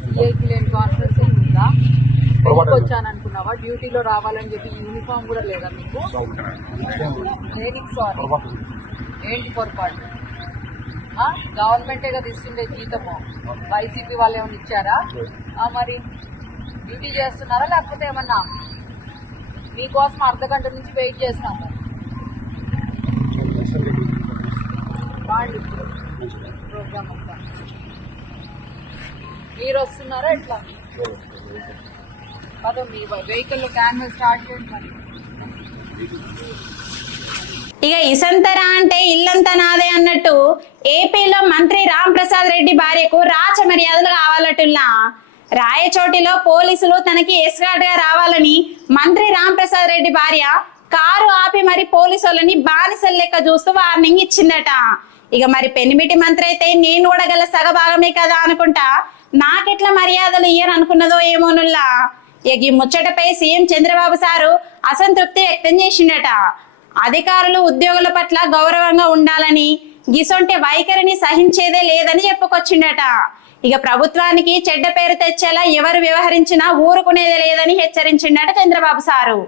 సిఐకి లేని కాన్ఫిడెన్స్ ఏమి ఉందా? పెళ్ళికి వచ్చాను అనుకున్నావా డ్యూటీలో రావాలని చెప్పి యూనిఫామ్ కూడా లేదా మీకు? దేనికి సారీ. ఏంటి పొరపాటు? గవర్నమెంటే కదా ఇస్తుండే జీతము. వైసీపీ వాళ్ళు ఏమైనా ఇచ్చారా? మరి డ్యూటీ చేస్తున్నారా లేకపోతే ఏమన్నా మీకోసం అర్ధ గంట నుంచి వెయిట్ బాగుంది ఇప్పుడు ప్రోగ్రామ్ అంతా. మీరు వస్తున్నారా ఎట్లా? అదో మీ వెహికల్ క్యాన్వల్ స్టార్ట్ చేయండి. ఇక ఇసంతరా అంటే ఇల్లంతా నాదే అన్నట్టు ఏపీలో మంత్రి రామ్ ప్రసాద్ రెడ్డి భార్యకు రాచ మర్యాదలు కావాలటుల్లా రాయచోటిలో పోలీసులు తనకి ఎస్గార్డ్గా రావాలని మంత్రి రామ్ ప్రసాద్ రెడ్డి భార్య కారు ఆపి మరి పోలీసు వాళ్ళని లెక్క చూస్తూ వార్నింగ్ ఇచ్చిందట. ఇక మరి పెనిమిటి మంత్రి అయితే నేను కూడా గల సగభాగమే కదా అనుకుంటా. నాకెట్లా మర్యాదలు ఇయ్యను అనుకున్నదో ఏమోనుల్లా ఇక ఈ ముచ్చటపై సీఎం చంద్రబాబు సారు అసంతృప్తి వ్యక్తం చేసిండట. అధికారులు ఉద్యోగుల పట్ల గౌరవంగా ఉండాలని గిసొంటి వైఖరిని సహించేదే లేదని చెప్పుకొచ్చిండట. ఇక ప్రభుత్వానికి చెడ్డ పేరు తెచ్చేలా ఎవరు వ్యవహరించినా ఊరుకునేదే లేదని హెచ్చరించిండట చంద్రబాబు సారు.